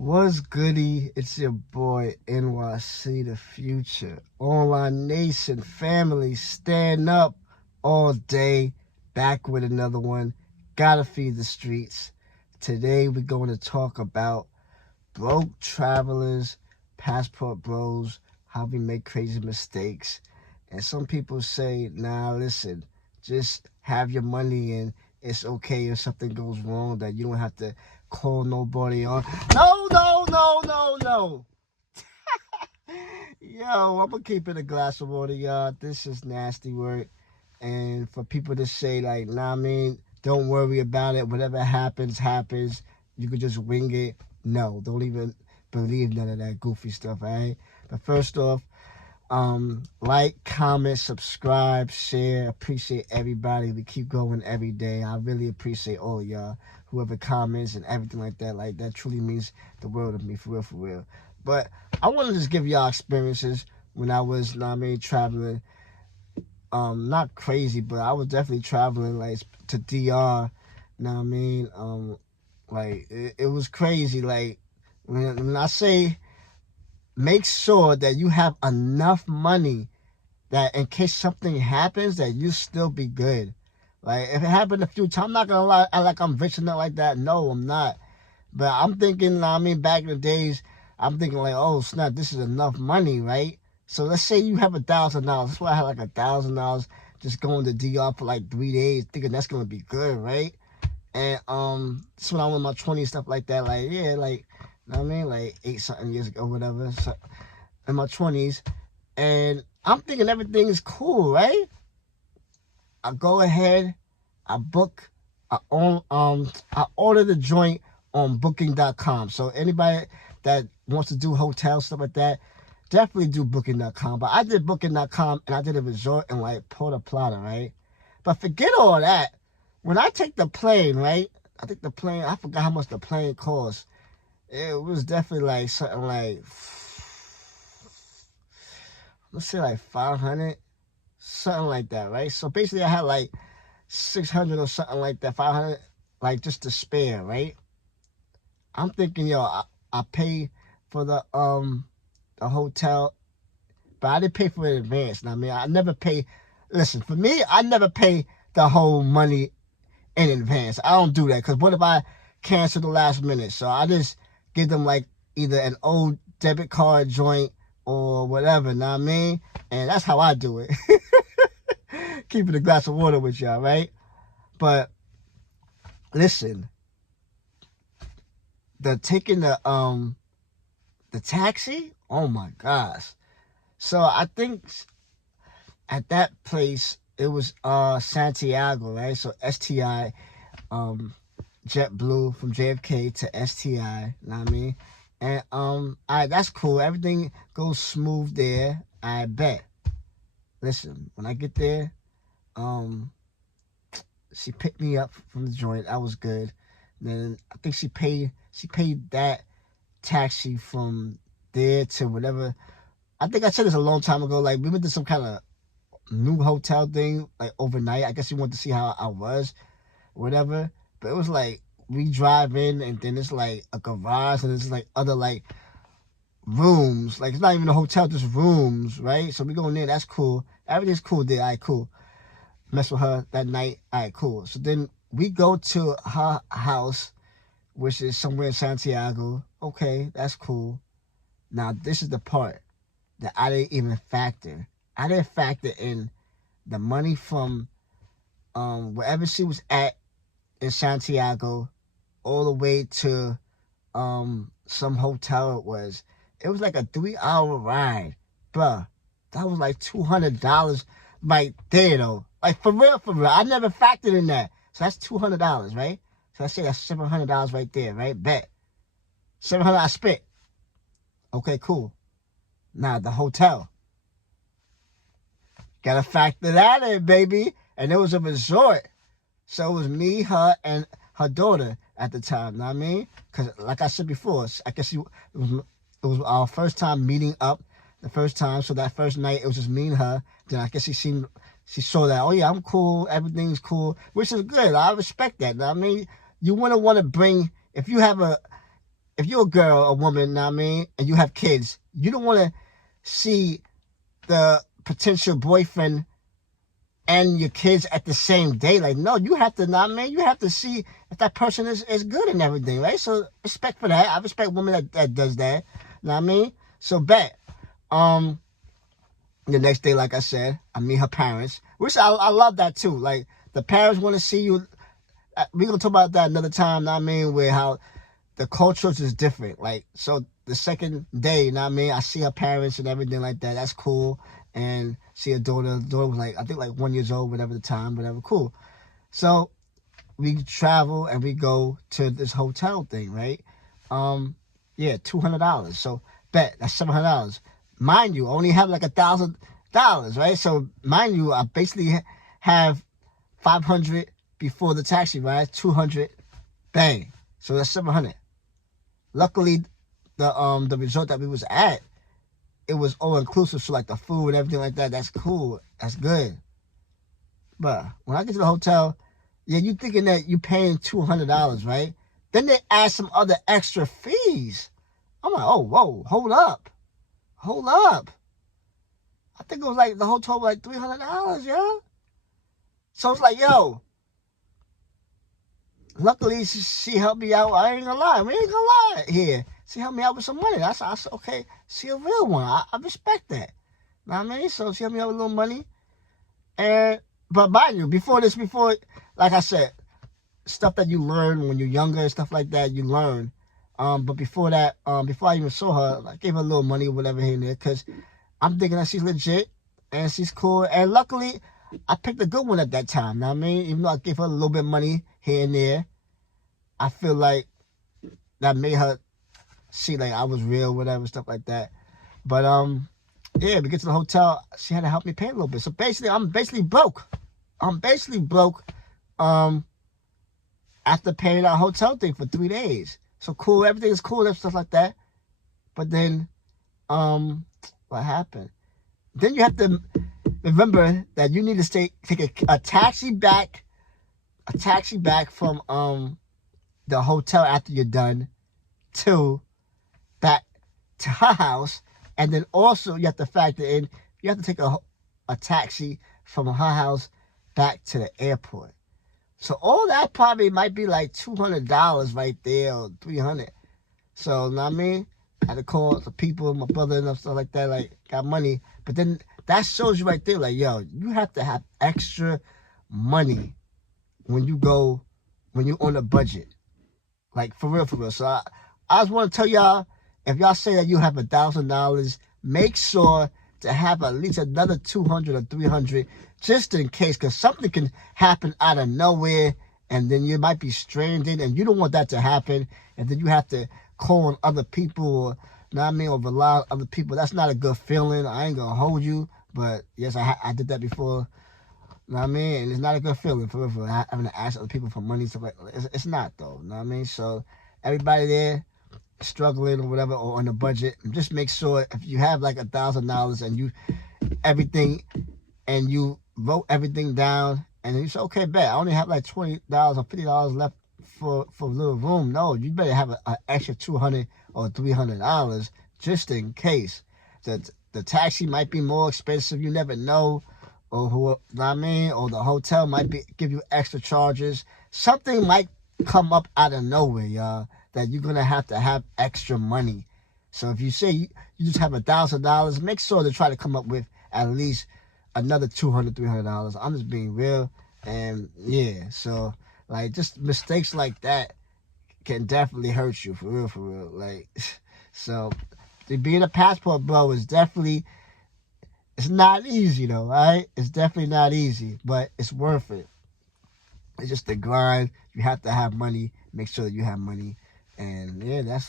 What's goody? It's your boy NYC the Future. Online Nation family, stand up all day. Back with another one. Gotta feed the streets. Today we're going to talk about broke travelers, passport bros, how we make crazy mistakes. And some people say, nah, listen, just have your money in. It's okay if something goes wrong that you don't have to call nobody on. No. Yo, I'm gonna keep it a glass of water, y'all. This is nasty work. And for people to say, like, nah, I mean, don't worry about it. Whatever happens, happens. You could just wing it. No, don't even believe none of that goofy stuff, all right? But first off, like, comment, subscribe, share. Appreciate everybody. We keep going every day. I really appreciate all y'all. Whoever comments and everything like that truly means the world to me, for real. But I want to just give y'all experiences when I was, traveling. Not crazy, but I was definitely traveling, like, to DR. It was crazy. Like, when I say make sure that you have enough money that in case something happens, that you still be good. Like, if it happened a few times, I'm not gonna lie, act like I'm rich or nothing like that. No, I'm not. But I'm thinking, back in the days, I'm thinking like, oh snap, this is enough money, right? So let's say you have $1,000. That's why I had like $1,000 just going to DR for like 3 days, thinking that's gonna be good, right? And that's when I was in my 20s, stuff like that. Like, yeah, like, like 8-something years ago, whatever. So, in my 20s, and I'm thinking everything is cool, right? I go ahead, I book, I order the joint on booking.com. So anybody that wants to do hotel stuff like that, definitely do booking.com. But I did booking.com and I did a resort in like Puerto Plata, right? But forget all that. When I take the plane, right? I forgot how much the plane cost. It was definitely like something like, let's say like 500, something like that, right? So basically I had like 600 or something like that, 500, like just to spare, right? I'm thinking, yo, I pay for the hotel, but I didn't pay for it in advance. I never pay. Listen, for me, I never pay the whole money in advance. I don't do that, because what if I cancel the last minute? So I just give them like either an old debit card joint or whatever, And that's how I do it. Keeping a glass of water with y'all, right? But listen, taking the taxi, oh my gosh. So I think at that place it was Santiago, right? So STI, JetBlue from JFK to STI, And alright, that's cool. Everything goes smooth there, I bet. Listen, when I get there, she picked me up from the joint. I was good. Then I think she paid that taxi from there to whatever. I think I said this a long time ago. Like, we went to some kind of new hotel thing, like overnight. I guess she wanted to see how I was, whatever. But it was like, we drive in and then it's like a garage and it's like other like rooms. Like, it's not even a hotel, just rooms, right? So we go in there. That's cool. Everything's cool there. All right, cool. Mess with her that night. All right, cool. So then we go to her house, which is somewhere in Santiago. Okay, that's cool. Now, this is the part that I didn't even factor. I didn't factor in the money from wherever she was at in Santiago all the way to some hotel it was. It was like a 3-hour ride. Bruh, that was like $200 right there, though. Like, for real. I never factored in that. So that's $200, right? So let's say that's $700 right there, right? Bet. $700 I spent. Okay, cool. Now, the hotel. Gotta factor that in, baby. And it was a resort. So it was me, her, and her daughter at the time, know what I mean? Because, like I said before, I guess it was our first time meeting up, the first time. So that first night, it was just me and her. Then I guess she saw that, oh yeah, I'm cool, everything's cool, which is good. I respect that. Know what I mean? You wouldn't want to bring, if if you're a girl, a woman, know what I mean, and you have kids, you don't want to see the potential boyfriend and your kids at the same day. Like, no, you have to, know what I mean, you have to see if that person is good and everything, right? So respect for that. I respect women that does that. Know what I mean? So bet. The next day, like I said, I meet her parents, which I love that too. Like, the parents want to see you. We're going to talk about that another time, know what I mean, where how the cultures is different. Like, so the second day, you know what I mean, I see her parents and everything like that. That's cool. And see her daughter. The daughter was like, I think like 1 year old, whatever the time, whatever. Cool. So we travel and we go to this hotel thing, right? Yeah, $200. So bet that's $700. Mind you, I only have like $1,000, right? So mind you, I basically have 500 before the taxi ride, 200, bang. So that's 700. Luckily, the resort that we was at, it was all inclusive, so like the food and everything like that. That's cool. That's good. But when I get to the hotel, yeah, you thinking that you paying $200, right? Then they add some other extra fees. I'm like, oh, whoa, hold up. I think it was like the hotel was like $300, yeah. So it's like, yo. Luckily, she helped me out. I ain't gonna lie. We ain't gonna lie here. She helped me out with some money. I said, okay, she a real one. I respect that. Know what I mean? So she helped me out with a little money. But mind you, before, like I said, stuff that you learn when you're younger, stuff like that, you learn. But before that, before I even saw her, I gave her a little money or whatever here and there, because I'm thinking that she's legit and she's cool. And luckily, I picked a good one at that time. Know what I mean? Even though I gave her a little bit of money here and there, I feel like that made her see like I was real, whatever, stuff like that. But yeah, we get to the hotel, she had to help me pay a little bit. So basically, I'm basically broke. After paying our hotel thing for 3 days. So cool, everything is cool and stuff like that. But then, what happened? Then you have to remember that you need to take a taxi back from the hotel after you're done back to her house, and then also you have to factor in you have to take a taxi from her house back to the airport. So all that probably might be like $200 right there, or $300. So you know what I mean, I had to call the people, my brother and stuff like that, like got money. But then that shows you right there, like, yo, you have to have extra money when you're on a budget. Like, for real. So I just want to tell y'all, if y'all say that you have $1,000, make sure to have at least another 200 or 300 just in case, because something can happen out of nowhere and then you might be stranded and you don't want that to happen, and then you have to call on other people, or, you know what I mean, or rely on other people. That's not a good feeling. I ain't gonna hold you, but yes, I did that before. You know what I mean? And it's not a good feeling for having to ask other people for money. Stuff like it's not, though. You know what I mean? So everybody there struggling or whatever, or on a budget, just make sure if you have like $1,000 and you wrote everything down, and then you say, okay, bet I only have like $20 or $50 left for a little room. No, you better have an extra $200 or $300 just in case. The taxi might be more expensive. You never know. Or you know what I mean? Or the hotel might give you extra charges. Something might come up out of nowhere, y'all, that you're gonna have to have extra money. So if you say you just have $1,000, make sure to try to come up with at least another $200, $300. I'm just being real, and yeah. So like, just mistakes like that can definitely hurt you, for real. Like, so being a passport bro is definitely. It's not easy though, right? It's definitely not easy, but it's worth it. It's just the grind. You have to have money. Make sure that you have money. And yeah, that's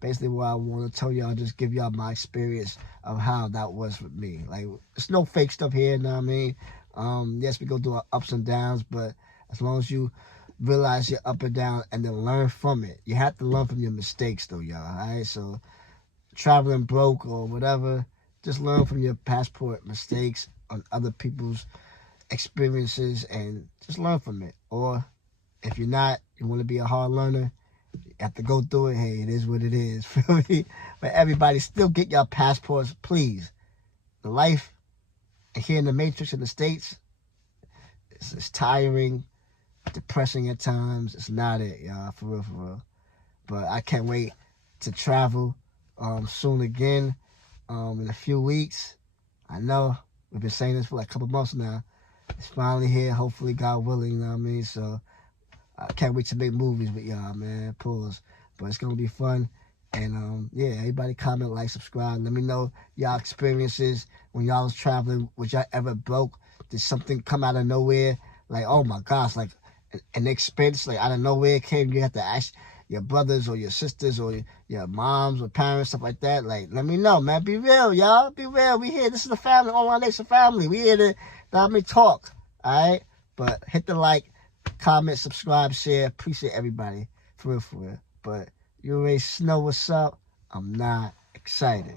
basically what I want to tell y'all. Just give y'all my experience of how that was with me. Like, there's no fake stuff here, you know what I mean? Yes, we go through our ups and downs, but as long as you realize your up and down and then learn from it. You have to learn from your mistakes though, y'all, alright? So traveling broke or whatever, just learn from your passport mistakes on other people's experiences and just learn from it. Or if you're not, you want to be a hard learner, You have to go through it. Hey, it is what it is. Feel me? But everybody, still get your passports, please. The life here in the Matrix in the States, it's tiring, depressing at times. It's not it, y'all. For real, for real. But I can't wait to travel soon again. In a few weeks. I know we've been saying this for like a couple months now. It's finally here. Hopefully, God willing. You know what I mean? So I can't wait to make movies with y'all, man. Pause. But it's gonna be fun. And yeah, everybody comment, like, subscribe. Let me know y'all experiences when y'all was traveling. Was y'all ever broke? Did something come out of nowhere? Like, oh my gosh, like an expense, like out of nowhere came. You have to ask your brothers or your sisters or your moms or parents, stuff like that. Like, let me know, man. Be real, y'all. Be real. We here. This is the family. Online Nation family. We here to let me talk. All right? But hit the like, comment, subscribe, share. Appreciate everybody. For real, for real. But you already know what's up. I'm not excited.